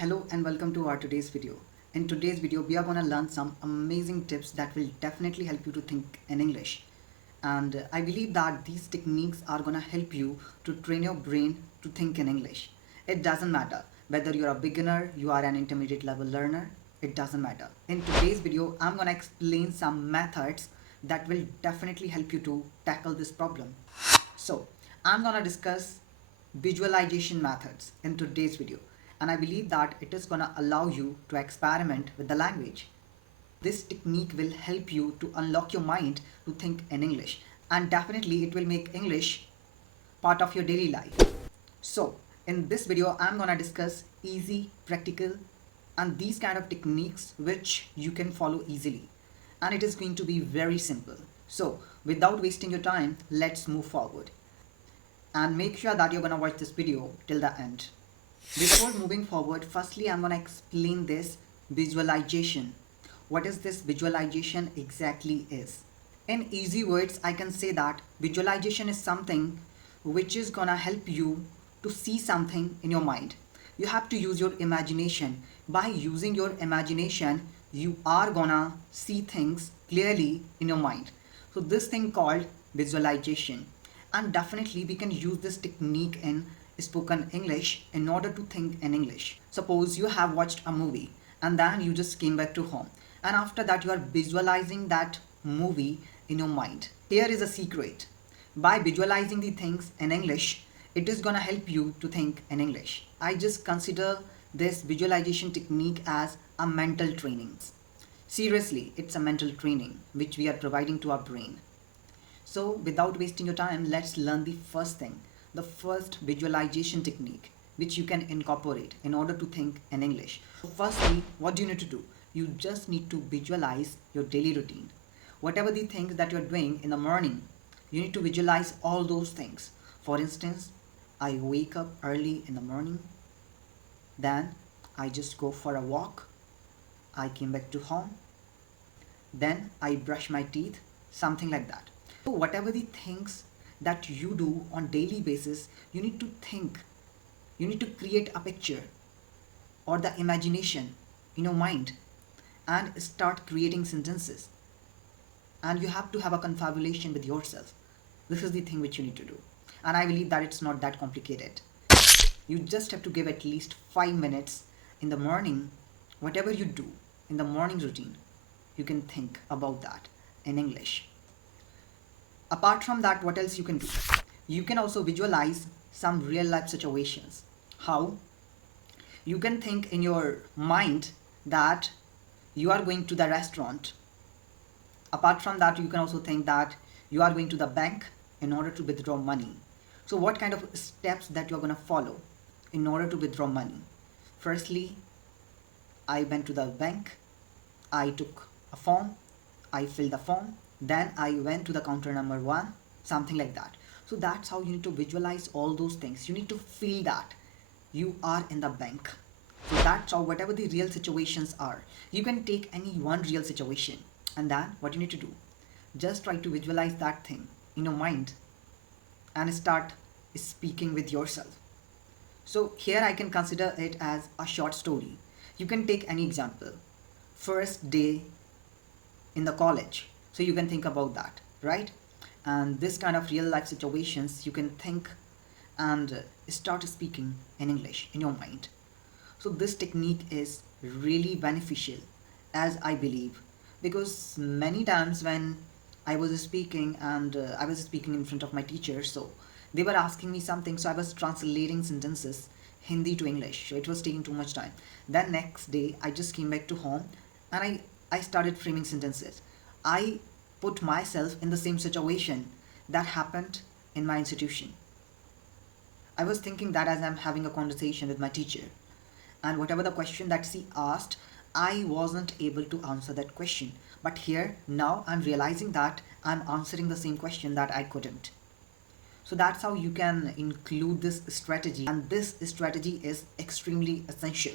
Hello and welcome to our today's video. In today's video, we are going to learn some amazing tips that will definitely help you to think in English. And I believe that these techniques are going to help you to train your brain to think in English. It doesn't matter whether you're a beginner, you are an intermediate level learner, it doesn't matter. In today's video, I'm going to explain some methods that will definitely help you to tackle this problem. So, I'm going to discuss visualization methods in today's video, and I believe that it is going to allow you to experiment with the language. This technique will help you to unlock your mind to think in English, and definitely it will make English part of your daily life. So, in this video, I'm going to discuss easy, practical, and these kind of techniques which you can follow easily. And it is going to be very simple. So, without wasting your time, let's move forward. And make sure that you're going to watch this video till the end. Before moving forward, firstly I'm going to explain this visualization. What is this visualization exactly is? In easy words, I can say that visualization is something which is going to help you to see something in your mind. You have to use your imagination. By using your imagination, you are gonna see things clearly in your mind. So this thing called visualization, and definitely we can use this technique in spoken English in order to think in English. Suppose you have watched a movie and then you just came back to home, and after that you are visualizing that movie in your mind. Here is a secret. By visualizing the things in English, it is gonna help you to think in English. I just consider this visualization technique as a mental training. Seriously, it's a mental training which we are providing to our brain. So without wasting your time, let's learn the first thing, the first visualization technique which you can incorporate in order to think in English. So firstly, what do you need to do? You just need to visualize your daily routine. Whatever the things that you're doing in the morning, you need to visualize all those things. For instance, I wake up early in the morning, then I just go for a walk, I came back to home, then I brush my teeth, something like that. So whatever the things that you do on daily basis, you need to think, you need to create a picture or the imagination in your mind and start creating sentences. And you have to have a confabulation with yourself. This is the thing which you need to do. And I believe that it's not that complicated. You just have to give at least 5 minutes in the morning. Whatever you do in the morning routine, you can think about that in English. Apart from that, what else you can do? You can also visualize some real life situations. How? You can think in your mind that you are going to the restaurant. Apart from that, you can also think that you are going to the bank in order to withdraw money. So what kind of steps that you're going to follow in order to withdraw money? Firstly, I went to the bank, I took a form, I filled the form, then I went to the counter number 1, something like that. So that's how you need to visualize all those things. You need to feel that you are in the bank. So that's how, whatever the real situations are, you can take any one real situation, and then what you need to do, just try to visualize that thing in your mind and start speaking with yourself. So here I can consider it as a short story. You can take any example. First day in the college. So you can think about that, right? And this kind of real life situations you can think and start speaking in English in your mind. So this technique is really beneficial, as I believe, because many times when I was speaking and I was speaking in front of my teacher, so they were asking me something, so I was translating sentences Hindi to English. So it was taking too much time. Then next day I just came back to home and I started framing sentences. I put myself in the same situation that happened in my institution. I was thinking that as I'm having a conversation with my teacher, and whatever the question that she asked, I wasn't able to answer that question. But here, now I'm realizing that I'm answering the same question that I couldn't. So that's how you can include this strategy, and this strategy is extremely essential.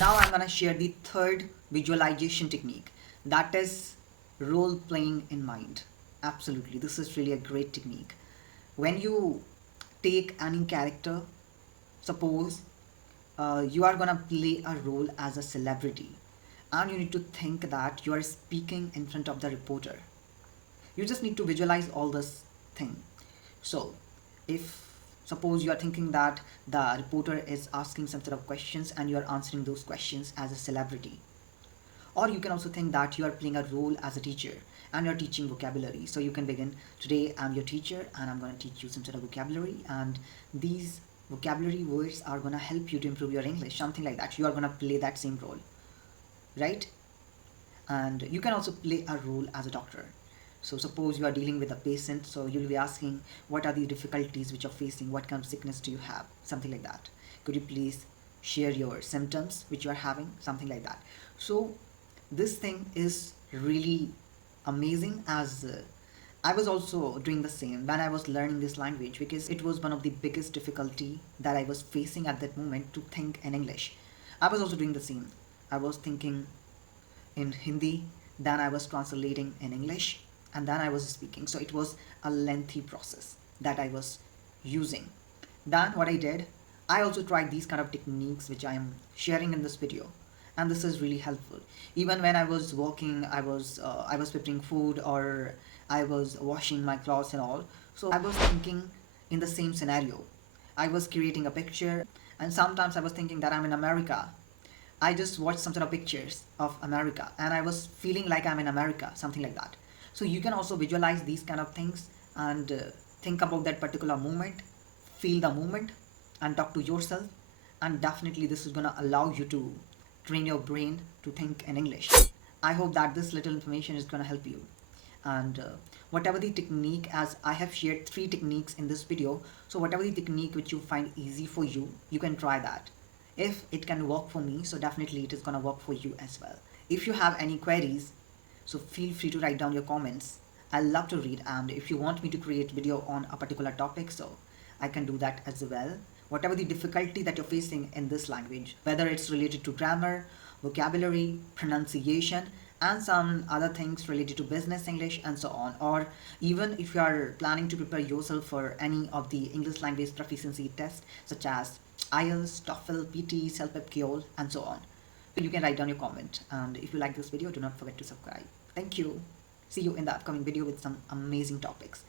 Now I'm gonna share the third visualization technique, that is role playing in mind. Absolutely, this is really a great technique. When you take any character, suppose you are gonna play a role as a celebrity, and you need to think that you are speaking in front of the reporter. You just need to visualize all this thing. So if suppose you are thinking that the reporter is asking some sort of questions and you are answering those questions as a celebrity, or you can also think that you are playing a role as a teacher and you're teaching vocabulary. So you can begin, today I'm your teacher and I'm going to teach you some sort of vocabulary, and these vocabulary words are going to help you to improve your English, something like that. You are going to play that same role, right? And you can also play a role as a doctor. So suppose you are dealing with a patient, so you'll be asking, what are the difficulties which you're facing, what kind of sickness do you have, something like that. Could you please share your symptoms which you are having, something like that. So this thing is really amazing, as I was also doing the same when I was learning this language, because it was one of the biggest difficulty that I was facing at that moment to think in English. I was also doing the same. I was thinking in Hindi, then I was translating in English, and then I was speaking. So it was a lengthy process that I was using. Then what I did, I also tried these kind of techniques which I am sharing in this video, and this is really helpful. Even when I was walking, I was preparing food, or I was washing my clothes and all. So I was thinking in the same scenario. I was creating a picture, and sometimes I was thinking that I'm in America. I just watched some sort of pictures of America and I was feeling like I'm in America, something like that. So you can also visualize these kind of things and think about that particular moment, feel the moment, and talk to yourself. And definitely, this is gonna allow you to train your brain to think in English. I hope that this little information is gonna help you. And whatever the technique, as I have shared 3 techniques in this video, so whatever the technique which you find easy for you, you can try that. If it can work for me, so definitely it is gonna work for you as well. If you have any queries, so feel free to write down your comments. I love to read, and if you want me to create video on a particular topic, so I can do that as well. Whatever the difficulty that you're facing in this language, whether it's related to grammar, vocabulary, pronunciation, and some other things related to business English and so on, or even if you are planning to prepare yourself for any of the English language proficiency tests such as IELTS, TOEFL, PT, self-pep, KOL, and so on. You can write down your comment, and if you like this video, do not forget to subscribe. Thank you. See you in the upcoming video with some amazing topics.